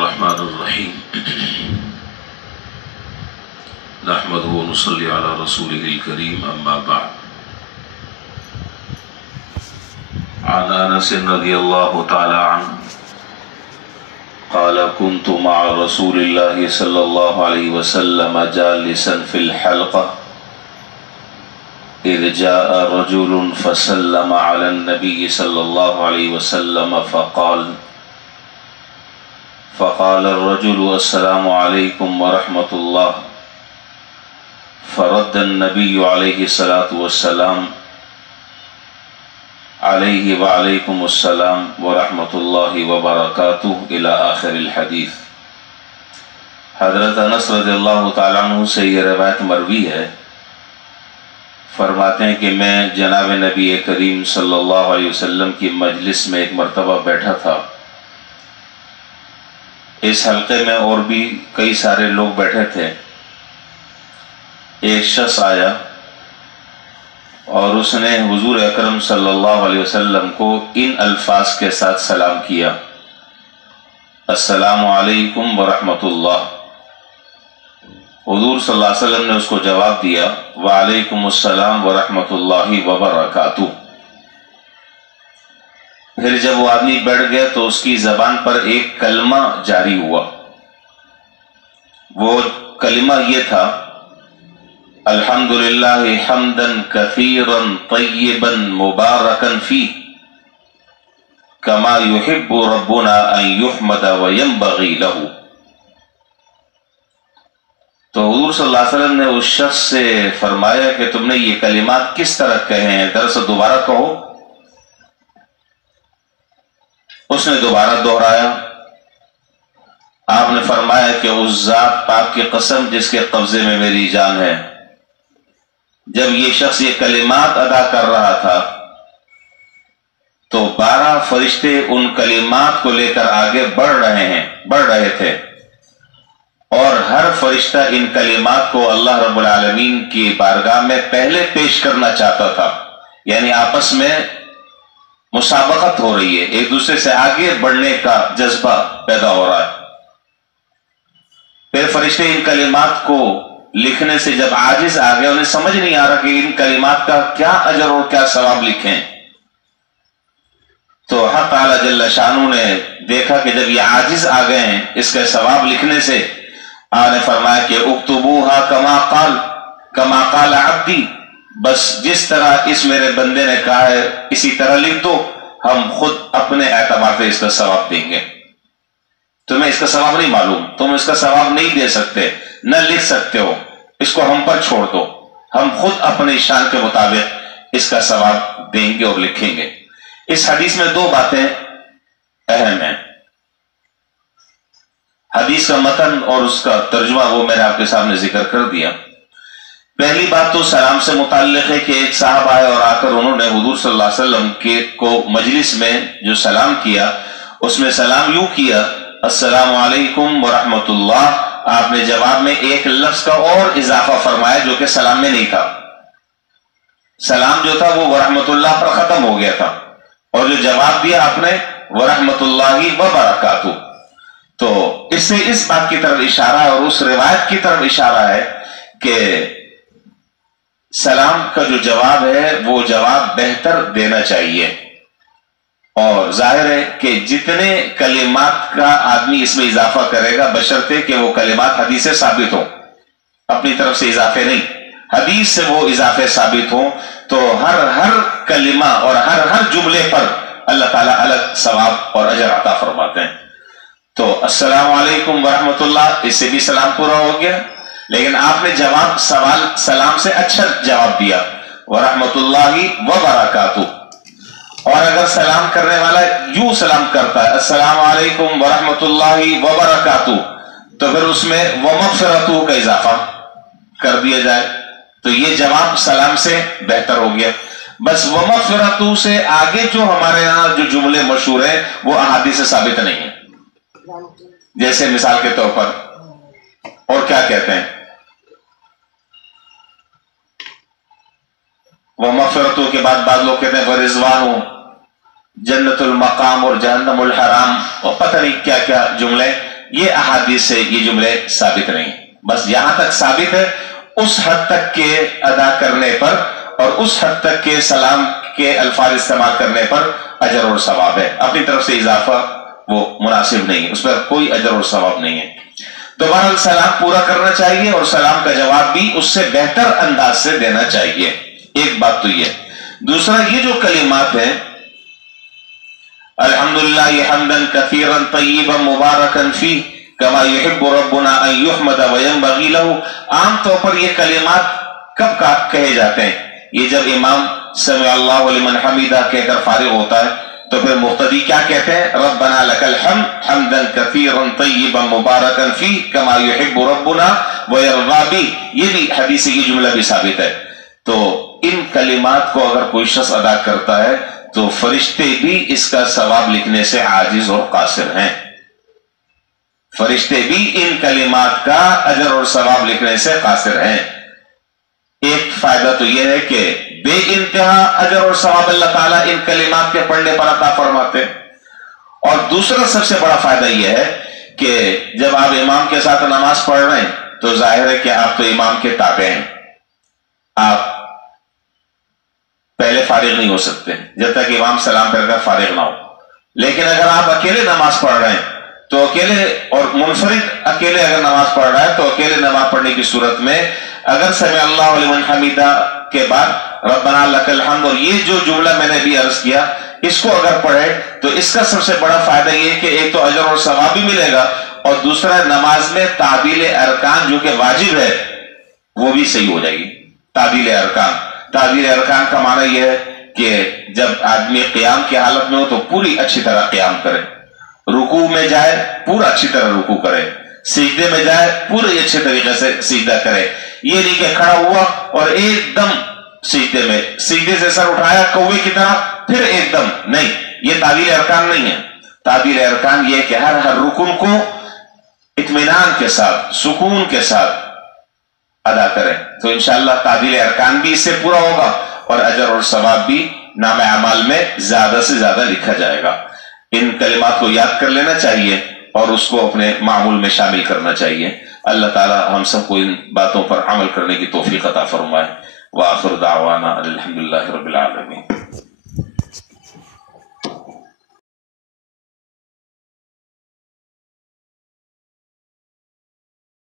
الرحمن الرحیم نحمده ونصلی علی رسوله الکریم اما بعد عن انس رضی اللہ تعالی عنہ قال كنت مع رسول الله صلى الله عليه وسلم جالسا في الحلقة إذ جاء رجل فسلم على النبي صلى الله عليه وسلم فقال الرجل السلام عليكم ورحمة الله فرد النبي عليه الصلاة والسلام عليه وعليكم السلام ورحمة الله وبركاته إلى آخر الحديث۔ حضرت انس رضی اللہ تعالیٰ عنہ سے یہ روایت مروی ہے، فرماتے ہیں کہ میں جناب نبی کریم صلی اللہ علیہ وسلم کی مجلس میں ایک مرتبہ بیٹھا تھا۔ اس حلقے میں اور بھی کئی سارے لوگ بیٹھے تھے۔ ایک شخص آیا اور اس نے حضور اکرم صلی اللہ علیہ وسلم کو ان الفاظ کے ساتھ سلام کیا، السلام علیکم ورحمۃ اللہ۔ حضور صلی اللہ علیہ وسلم نے اس کو جواب دیا، وعلیکم السلام ورحمۃ اللہ وبرکاتہ۔ پھر جب وہ آدمی بیٹھ گیا تو اس کی زبان پر ایک کلمہ جاری ہوا۔ وہ کلمہ یہ تھا، الحمدللہ حمدا کثیرا طیبا مبارکا فیہ کما یحب ربنا ان یحمد وینبغی لہ۔ تو حضور صلی اللہ علیہ وسلم نے اس شخص سے فرمایا کہ تم نے یہ کلمات کس طرح کہے ہیں، دراصل دوبارہ کہو۔ اس نے دوبارہ دہرایا۔ آپ نے فرمایا کہ اس ذات پاک کی قسم جس کے قبضے میں میری جان ہے، جب یہ شخص یہ کلمات ادا کر رہا تھا تو 12 فرشتے ان کلمات کو لے کر آگے بڑھ رہے تھے، اور ہر فرشتہ ان کلمات کو اللہ رب العالمین کی بارگاہ میں پہلے پیش کرنا چاہتا تھا، یعنی آپس میں مسابقت ہو رہی ہے، ایک دوسرے سے آگے بڑھنے کا جذبہ پیدا ہو رہا ہے۔ پھر فرشتے ان کلمات کو لکھنے سے جب عاجز آ گئے، انہیں سمجھ نہیں آ رہا کہ ان کلمات کا کیا اجر اور کیا ثواب لکھیں، تو حق تعالی جل شانہ نے دیکھا کہ جب یہ عاجز آ گئے ہیں اس کا ثواب لکھنے سے، آپ نے فرمایا کہ اکتبوها کما قال عبدی، بس جس طرح اس میرے بندے نے کہا ہے اسی طرح لکھ دو، ہم خود اپنے اعتبار سے اس کا ثواب دیں گے۔ تمہیں اس کا ثواب نہیں معلوم، تم اس کا ثواب نہیں دے سکتے، نہ لکھ سکتے ہو، اس کو ہم پر چھوڑ دو، ہم خود اپنی شان کے مطابق اس کا ثواب دیں گے اور لکھیں گے۔ اس حدیث میں 2 باتیں اہم ہیں۔ حدیث کا متن اور اس کا ترجمہ وہ میں نے آپ کے سامنے ذکر کر دیا۔ پہلی بات تو سلام سے متعلق ہے کہ ایک صاحب آئے اور آ کر انہوں نے حضور صلی اللہ علیہ وسلم کو مجلس میں جو سلام کیا، اس میں سلام یوں کیا، السلام علیکم ورحمۃ اللہ۔ آپ نے جواب میں ایک لفظ کا اور اضافہ فرمایا جو کہ سلام میں نہیں تھا۔ سلام جو تھا وہ ورحمۃ اللہ پر ختم ہو گیا تھا، اور جو جواب دیا آپ نے ورحمۃ اللہ وبرکاتہ۔ تو اس سے اس بات کی طرف اشارہ ہے اور اس روایت کی طرف اشارہ ہے کہ سلام کا جو جواب ہے وہ جواب بہتر دینا چاہیے، اور ظاہر ہے کہ جتنے کلمات کا آدمی اس میں اضافہ کرے گا بشرطے کہ وہ کلمات حدیث سے ثابت ہوں، اپنی طرف سے اضافے نہیں، حدیث سے وہ اضافے ثابت ہوں، تو ہر کلمہ اور ہر جملے پر اللہ تعالیٰ الگ ثواب اور اجر عطا فرماتے ہیں۔ تو السلام علیکم ورحمۃ اللہ، اس سے بھی سلام پورا ہو گیا، لیکن آپ نے جواب سلام سے اچھا جواب دیا، ورحمۃ اللہ وبرکاتہ۔ اور اگر سلام کرنے والا یوں سلام کرتا ہے السلام علیکم ورحمۃ اللہ وبرکاتہ، تو پھر اس میں ومغفرتہ کا اضافہ کر دیا جائے تو یہ جواب سلام سے بہتر ہو گیا۔ بس ومغفرتہ سے آگے جو ہمارے ہاں جو جملے مشہور ہیں وہ احادیث سے ثابت نہیں ہیں، جیسے مثال کے طور پر اور کیا کہتے ہیں، ومغفرتہ کے بعد بعض لوگ کہتے ہیں ورضوان، جنت المقام اور جہنم الحرام، اور پتہ نہیں کیا کیا جملے یہ احادیث سے یہ جملے ثابت نہیں، بس یہاں تک ثابت ہے اس حد تک کے ادا کرنے پر اور اس حد تک کے سلام کے الفاظ استعمال کرنے پر اجر اور ثواب ہے، اپنی طرف سے اضافہ وہ مناسب نہیں ہے، اس پر کوئی اجر اور ثواب نہیں ہے۔ تو بہرحال سلام پورا کرنا چاہیے اور سلام کا جواب بھی اس سے بہتر انداز سے دینا چاہیے، ایک بات تو یہ۔ دوسرا یہ جو کلمات ہیں الحمدللہ حمدن کثیرا طیبا مبارکا فیہ کما یحب ربنا ان یحمد وینبغی لہ، عام طور پر یہ کلمات کب کہے جاتے ہیں؟ یہ جب امام سمع اللہ لمن حمیدہ کہہ کر فارغ ہوتا ہے تو پھر مقتدی کیا کہتے ہیں؟ ربنا لک الحمد حمدا کثیرا طیبا مبارکا فیہ کما یحب ربنا ویرضی بہ، یہ بھی حدیث کی جملہ بھی ثابت ہے۔ تو ان کلمات کو اگر کوئی شخص ادا کرتا ہے تو فرشتے بھی اس کا ثواب لکھنے سے عاجز اور قاصر ہیں، فرشتے بھی ان کلمات کا اجر اور ثواب لکھنے سے قاصر ہیں۔ ایک فائدہ تو یہ ہے کہ بے انتہا اجر اور ثواب اللہ تعالیٰ ان کلمات کے پڑھنے پر عطا فرماتے ہیں، اور دوسرا سب سے بڑا فائدہ یہ ہے کہ جب آپ امام کے ساتھ نماز پڑھ رہے ہیں تو ظاہر ہے کہ آپ تو امام کے تابع ہیں، آپ پہلے فارغ نہیں ہو سکتے جب تک امام سلام پھیر کر فارغ نہ ہو، لیکن اگر آپ اکیلے نماز پڑھ رہے ہیں تو اکیلے اور منفرد اکیلے اگر نماز پڑھ رہا ہے تو اکیلے نماز پڑھنے کی صورت میں اگر سمع اللہ لمن حمیدہ کے بعد ربنا لک الحمد اور یہ جو جملہ میں نے بھی عرض کیا اس کو اگر پڑھے تو اس کا سب سے بڑا فائدہ یہ کہ ایک تو اجر اور ثواب بھی ملے گا، اور دوسرا نماز میں تعدیل ارکان جو کہ واجب ہے وہ بھی صحیح ہو جائے گی۔ تعدیل ارکان کا معنی یہ ہے کہ جب آدمی قیام کی حالت میں ہو تو پوری اچھی طرح قیام کرے، رکوع میں جائے پورا اچھی طرح رکوع کرے، سجدے میں جائے پورے اچھے طریقے سے سجدہ کرے، یہ نہیں کہ کھڑا ہوا اور ایک دم سجدے سے سر اٹھایا کوے کی طرح پھر ایک دم، نہیں، یہ تعدیل ارکان نہیں ہے۔ تعدیل ارکان یہ کہ ہر رکن کو اطمینان کے ساتھ سکون کے ساتھ ادا کریں تو انشاءاللہ تعدیل ارکان بھی اس سے پورا ہوگا اور اجر اور ثواب بھی نام اعمال میں زیادہ سے زیادہ لکھا جائے گا۔ ان کلمات کو یاد کر لینا چاہیے اور اس کو اپنے معمول میں شامل کرنا چاہیے۔ اللہ تعالی ہم سب کو ان باتوں پر عمل کرنے کی توفیق عطا فرمائے۔ وآخر دعوانا الحمدللہ رب العالمین۔